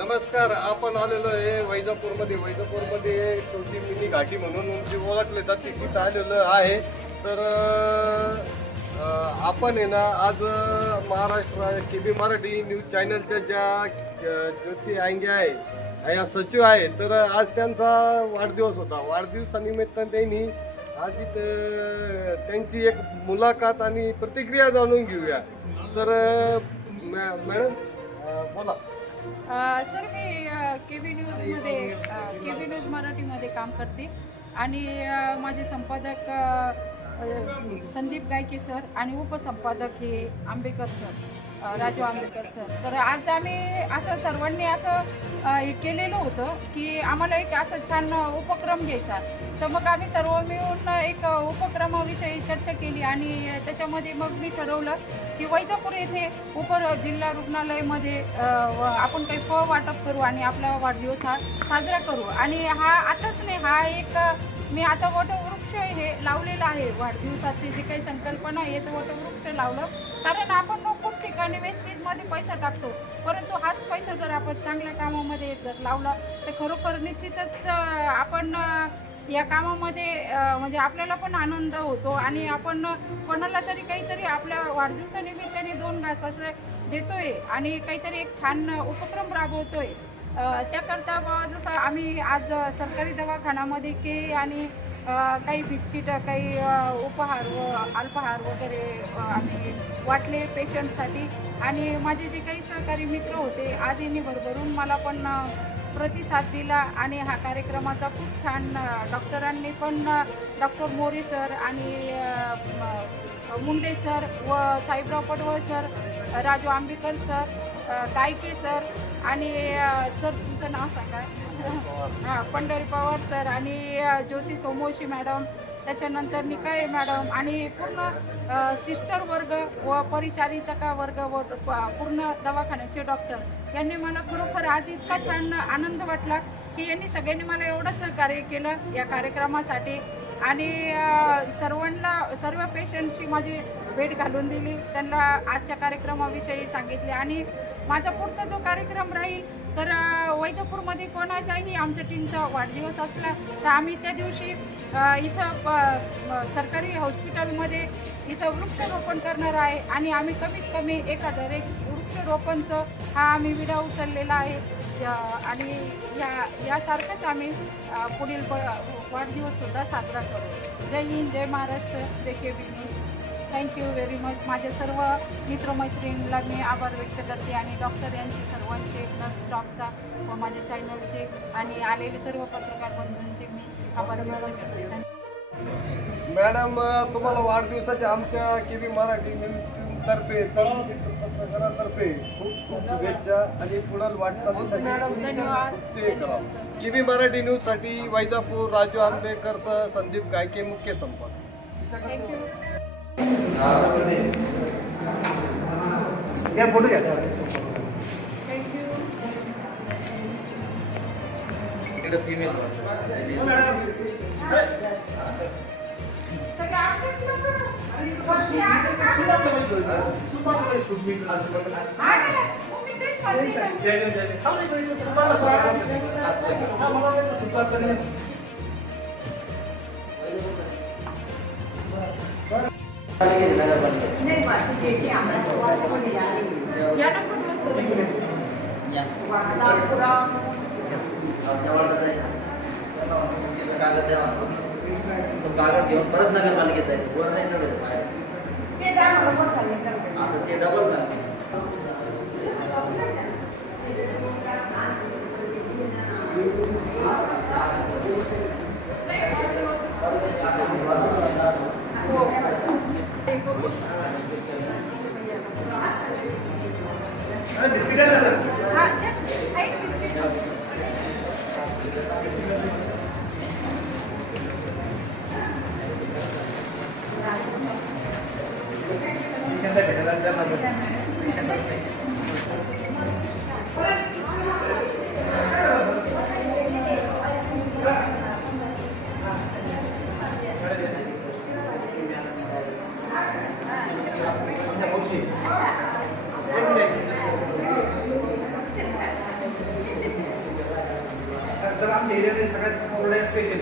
नमस्कार. आपण आलेलो आहे वैजापूरमध्ये छोटी मिनी घाटी म्हणून जी ओळखले जाते तिथं आलेलो आहे. तर आपण आहे ना आज महाराष्ट्र KB मराठी न्यूज चॅनलच्या ज्या ज्योती आंगे आहे या सचिव आहे, तर आज त्यांचा वाढदिवस होता. वाढदिवसानिमित्त त्यांनी आज इथं त्यांची एक मुलाखत आणि प्रतिक्रिया जाणून घेऊया. तर मॅडम बोला. सर मी KB न्यूज मराठीमध्ये काम करते आणि माझे संपादक संदीप गायके सर आणि उपसंपादक हे आंबेकर सर, राजू आंबेकर सर. तर आज आम्ही असं सर्वांनी असं हे केलेलं होतं की आम्हाला एक असं छान उपक्रम घ्यायचा. तर मग आम्ही सर्व मिळून एक उपक्रमाविषयी चर्चा केली आणि त्याच्यामध्ये मग मी ठरवलं की वैजापूर येथे उपजिल्हा रुग्णालयामध्ये आपण काही फळ वाटप करू आणि आपला वाढदिवस हा साजरा करू. आणि हा आताच नाही, हा एक मी आता वटवृक्ष हे लावलेलं आहे. वाढदिवसाची जी काही संकल्पना आहे याचं वटवृक्ष लावलं, कारण आपण खूप ठिकाणी वेस्टेजमध्ये पैसा टाकतो, परंतु हाच पैसा जर आपण चांगल्या कामामध्ये जर लावला तर खरोखर निश्चितच आपण या कामामध्ये म्हणजे आपल्याला पण आनंद होतो आणि आपण कोणाला तरी काहीतरी आपल्या वाढदिवसानिमित्ताने 2 घास असं देतोय आणि काहीतरी एक छान उपक्रम राबवतोय. त्याकरता जसं आम्ही आज सरकारी दवाखान्यामध्ये केळी आणि काही बिस्किट, काही उपहार व अल्पाहार वगैरे आम्ही वाटले पेशंटसाठी. आणि माझे जे काही सहकारी मित्र होते आज यांनी भरभरून मला पण प्रतिसाद दिला आणि हा कार्यक्रमाचा खूप छान डॉक्टरांनी पण डॉक्टर मोरे सर आणि मुंडे सर व साहेबराव पडवळ सर, राजू आंबेकर सर, गायके सर आणि सर तुमचं नाव सांगा, पंढरी पवार सर आणि ज्योती सोमवशी मॅडम, त्याच्यानंतर निकाये मॅडम आणि पूर्ण सिस्टर वर्ग व परिचारिका वर्ग व पूर्ण दवाखान्याचे डॉक्टर यांनी मला खरोखर आज इतका छान आनंद वाटला की यांनी सगळ्यांनी मला एवढं सहकार्य केलं या कार्यक्रमासाठी आणि सर्व पेशंटशी माझी भेट घालून दिली, त्यांना आजच्या कार्यक्रमाविषयी सांगितले. आणि माझा पुढचा जो कार्यक्रम राहील तर वैजापूरमध्ये कोणाचाही आमच्या टीमचा वाढदिवस असला तर आम्ही त्या दिवशी इथं सरकारी हॉस्पिटलमध्ये इथं वृक्षारोपण करणार आहे आणि आम्ही कमीत कमी 1001 वृक्षारोपणचं हा आम्ही विडा उचललेला आहे आणि यासारखंच आम्ही पुढील वाढदिवससुद्धा साजरा करू. जय हिंद, जय महाराष्ट्र, जय KB news. Thank you very much. माझ्या सर्व मित्रमैत्रिणींना मी आभार व्यक्त करते आणि डॉक्टर यांचे सर्वांचे प्लस स्टॉफचा व माझ्या चॅनलचे आणि आलेले सर्व पत्रकार बंधूंचे मी आभार व्यक्त करते. मॅडम, तुम्हाला वाढदिवसाच्या आमच्या KB मराठी न्यूज तर्फे पत्रकारातर्फे खूप खूप शुभेच्छा आणि पुढील वाटचालीसाठी धन्यवाद. ते करा. KB मराठी न्यूजसाठी वैजापूर राजू आंबेकर सह संदीप गायके, मुख्य संपादक. थँक्यू. फोटो घ्या. थँक्यू. कागद घेऊन परत नगरपालिकेत जायचं, वर नाही चढायचं बाहेर. आता ते डबल सांगते. सर आमच्या एरियामध्ये सगळ्यात कोरड्या स्पेशल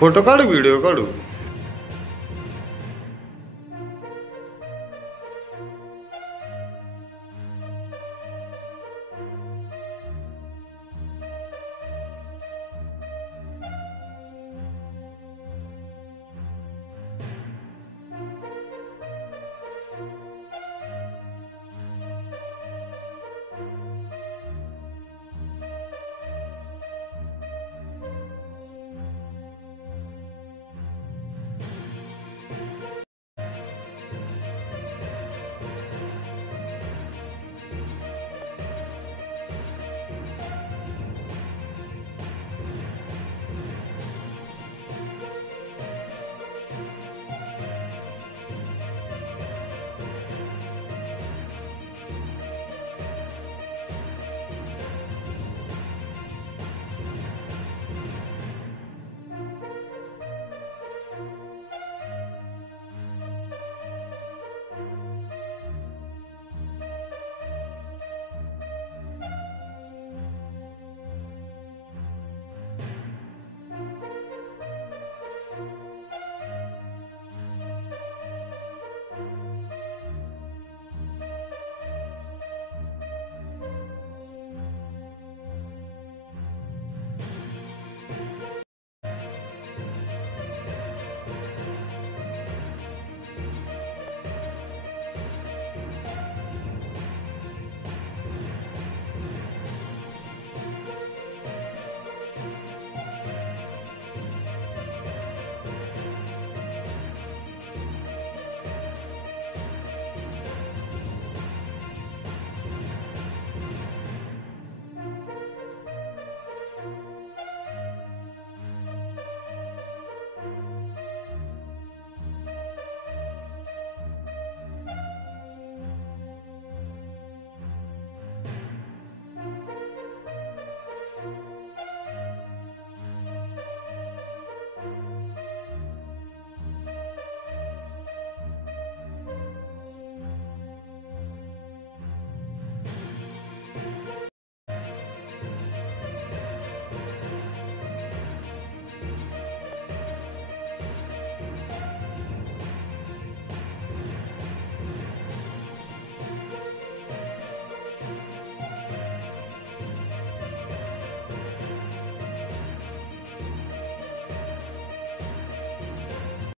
फोटो काढू, व्हिडिओ काढू.